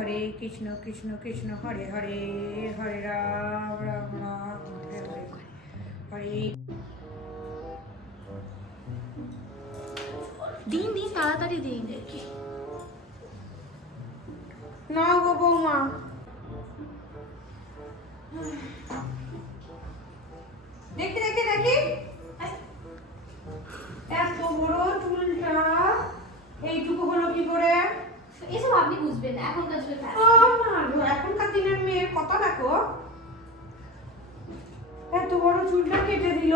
হরে কৃষ্ণ কৃষ্ণ কৃষ্ণ হরে হরে, হরে রাম রাম রাম হরে হরে, হরে। দিন দিন তাড়াতাড়ি দিন দেখি। না গো বৌমা, দেখি দেখি দেখি, এত বড় চুলটা এইটুকু হলো কি করে? এসব আপনি বুঝবেন না, এখনকার যুগের এখনকার দিনের মেয়ের কথা দেখো, এত বড় চুলটা কেটে দিল।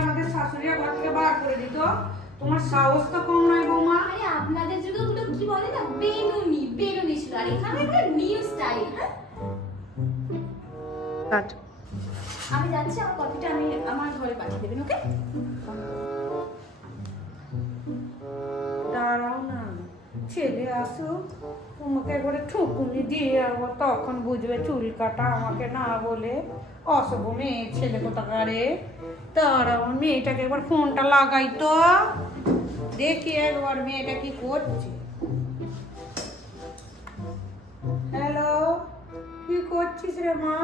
আমাদের শাশুড়িরা ঘর থেকে বার করে দিত। তোমার সাহস তো কম নয় বৌমা। আরে আপনাদের যুগে ওগুলো কি বলে না, বেনুনি বেনুনি ছিল, আর এখানে একটা নিউ স্টাইল। কাট। আমি যাচ্ছি, আমার কফিটা আমি আমার ঘরে পাঠিয়ে দেবেন, ওকে? দাঁড়াও না, ছেলে আসুক, তোমাকে একবারে ঠুকুনি দিয়ে যাবো, তখন বুঝবে চুল কাটা আমাকে না বলে। অশুভ মেয়ে ছেলে কোথাকারে। দাঁড়াও, মেয়েটাকে একবার ফোনটা লাগাই তো, দেখি একবার মেয়েটা কি করছে। হ্যালো, কি করছিস রে মা?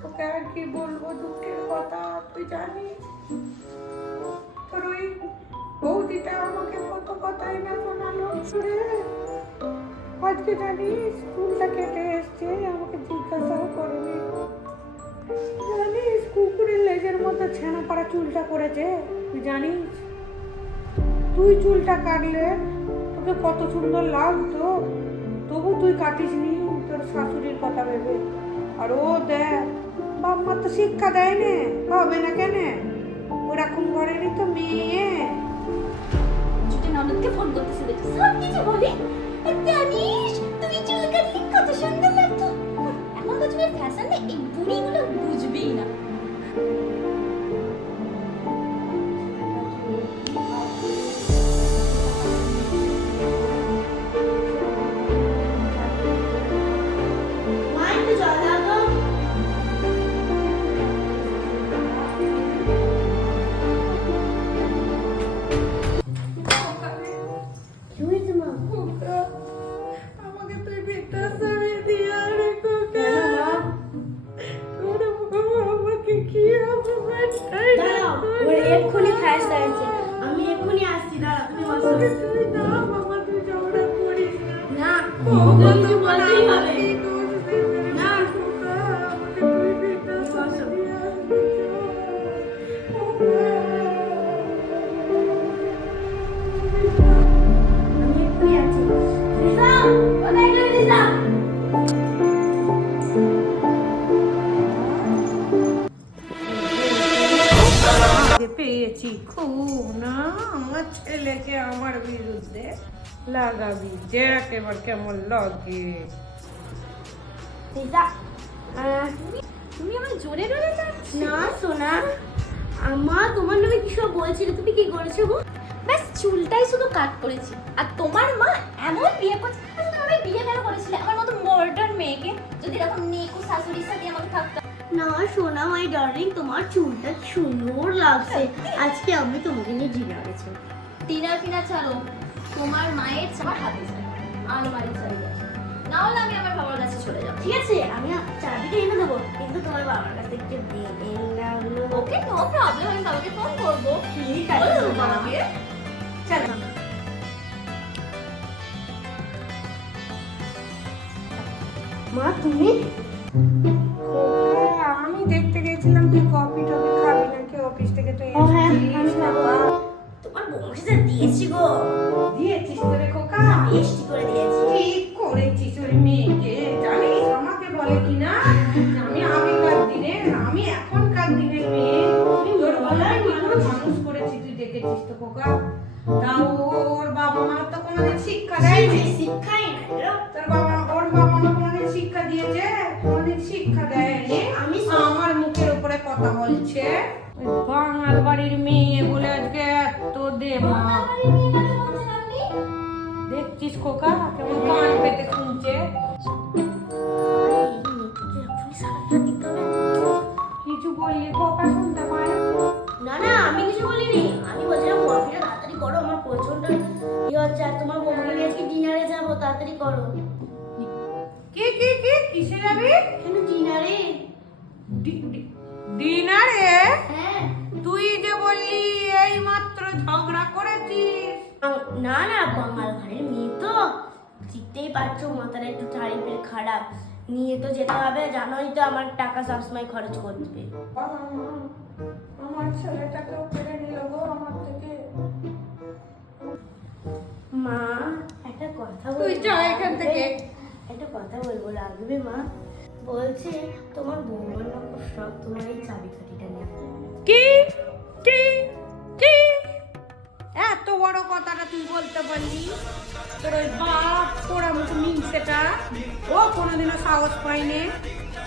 তোকে আর কি বলবো, দুঃখের কথা তুই জানিস। তোর ওই বৌদিটা আমাকে কত কথাই না শোনালো রে। আজকে জানিস চুলটা কেটে এসছে, আমাকে জিজ্ঞাসাও করেনি। জানিস কুকুরের লেজের মধ্যে ছেঁড়া পাড়া চুলটা করেছে, তুই জানিস? তুই চুলটা কাটলে তোকে কত সুন্দর লাগতো, তবু তুই কাটিসনি তোর শাশুড়ির কথা ভেবে। আর ও দেখ, বাপ মা তো শিক্ষা দেয় নে, হবে না কেন? ওরকম ঘরেরই তো মেয়ে। ছুটে ননদকে ফোন করতেছে, দেখো সব কিছু বলি। জানিস তুমি চুল কাটলে কত সুন্দর লাগতো। এখনকার যুগের ফ্যাশন না, এই বুড়িগুলো বুঝবেই না। আমাকে তুই বৃদ্ধাশ্রমে দিয়ে রে খোকা। তোর বাবা আমাকে কি অপমান এক্ষুনি ফ্ল্যাশ আসছে, আমি এক্ষুনি আসছি, দাঁড়া তুমি বসো। তুই না বাবা, তুই ঝগড়া করিস না। না কিছু বলতেই হবে না খোকা, আমাকে তুই বৃদ্ধাশ্রমে দিয়ে আসবি। আমি এক্ষুনি আছি। দিশা, কোথায় গেলি দিশা? পেয়েছি খুব না, আমার ছেলেকে আমার বিরুদ্ধে লাগাবি, দেখ এবার কেমন লাগে। দিশা, তুমি আমার জোরে জোরে যাচ্ছ না সোনা, আমার তোমার নামে কি সব বলছিল, তুমি কি করেছো গো? ব্যাস চুলটাই শুধু কাট করেছি। আর তোমার মা এমন বিয়ে করছে, আচ্ছা তুমি বিয়ে কেন করেছিলে আমার মতো মডার্ন মেয়েকে? যদি এরকম নেকু শাশুড়ির সাথে আমাকে থাকতাম। না সোনা মাই ডার্লিং, তোমার চুলটা সুন্দর লাগছে। আজকে আমি তোমাকে নিয়ে ডিনারে গেছি। ডিনার ফিনার ছাড়ো, তোমার মায়ের আমার হাতে চাই, আলমারি চাই, না হলে আমি আমার বাবার কাছে চলে যাবো। ঠিক আছে, আমি চাবিটা এনে দেবো, কিন্তু তোমার বাবার কাছে একটু দিয়ে দিলাম। ওকে, নো প্রবলেম, আমি বাবাকে ফোন করবো। ঠিক আছে বলো সোনা। বাবাকে। চলো মা তুমি? খোকা, আমি দেখতে গেছিলাম তুই কফি টফি খাবি নাকি, অফিস থেকে তো ও হ্যাঁ, এসেছিস। আমি খাবো। তোমার বংশীটা দিয়েছি গো, দিয়েছিস তো রে খোকা, মিষ্টি করে দিয়েছি। ঠিক করেছিস ওই মেয়েকে। জানিস আমাকে বলে কিনা আমি আগেকার দিনের, আমি এখনকার দিনের মেয়ে। তোর গলায় মানুষ করেছি, তুই দেখেছিস তো খোকা। তাও ওর বাবা মা তো কোনোদিন শিক্ষা দেয়নি। শিক্ষাই না গো। তোর বাবা, ওর বাবা মা কোনোদিন শিক্ষা দিয়েছে? কোনোদিন শিক্ষা দেয়নি। আমি আমার মুখের উপরে কথা বলছে। ওই বাঙাল বাড়ির মেয়ে বলে আজকে এত দেমা। দেখছিস খোকা কেমন কান পেতে শুনছে। কিছু বললি খোকা শুনতে পায়? না না, আমি কিছু বলিনি, আমি বলছিলাম বলছে আর তোমার বৌমাকে নিয়ে আজকে ডিনারে যাবো, তাড়াতাড়ি করো। কি কিসে যাবি? কেন ডিনারে? ডিনারে? হ্যাঁ। তুই যে বললি এই মাত্র ঝগড়া করেছিস। না না, বাঙাল ঘরের মেয়ে তো, জিততেই পারছো, মাথাটা একটু টাইপের খারাপ, নিয়ে তো যেতে হবে, জানোই তো আমার টাকা সবসময় খরচ করবে। বাবা মা, আমার ছেলেটাকেও কেড়ে নিল গো আমার থেকে। মা একটা কথা তুই বলবো? যা এখান থেকে। একটা কথা বলবো, রাখবে মা? বলছে তোমার বৌমার নম্বর সব তোমার এই চাবিকাঠিটা নিয়ে। কি কি কি এত বড় কথাটা তুই বলতে পারলি? তোর ওই বাপ পোড়া মতো মিংসেটা ও কোনোদিনও সাহস পাইনি।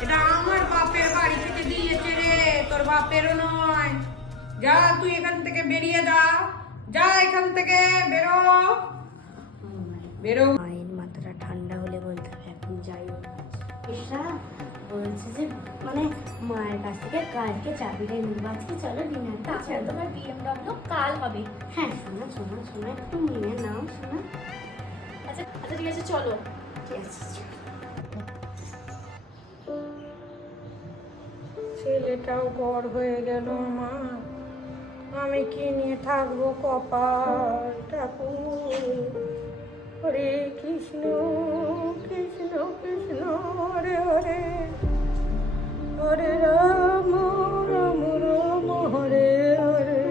এটা আমার বাপের বাড়ি থেকে দিয়েছে রে, তোর বাপেরও নয়। যা তুই এখান থেকে বেরিয়ে যা, যা এখান থেকে বেরো বেরো। মায়ের মাথাটা ঠান্ডা হলে বলতে হবে, এখন যাই হোক। এটা বলছে যে মানে মায়ের কাছ থেকে কালকে চাবিটা নিব, আজকে চলো ডিনারটা তাছাড়া তোমার BMW কাল হবে। হ্যাঁ শোনা শোনা শোনা, একটু মেনে নাও শোনা। আচ্ছা ঠিক আছে চলো। ঠিক আছে চলো। ছেলেটাও বড় হয়ে গেল আমার, আমি কি নিয়ে থাকবো কপাল। ঠাকুর হরে কৃষ্ণ কৃষ্ণ কৃষ্ণ হরে হরে, হরে রাম রাম রাম হরে হরে।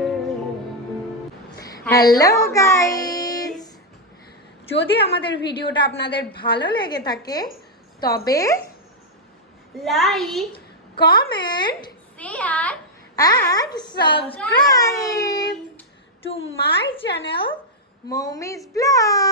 হ্যালো গাইস, যদি আমাদের ভিডিওটা আপনাদের ভালো লেগে থাকে তবে like, comment share and subscribe to my channel Mommy's Blog.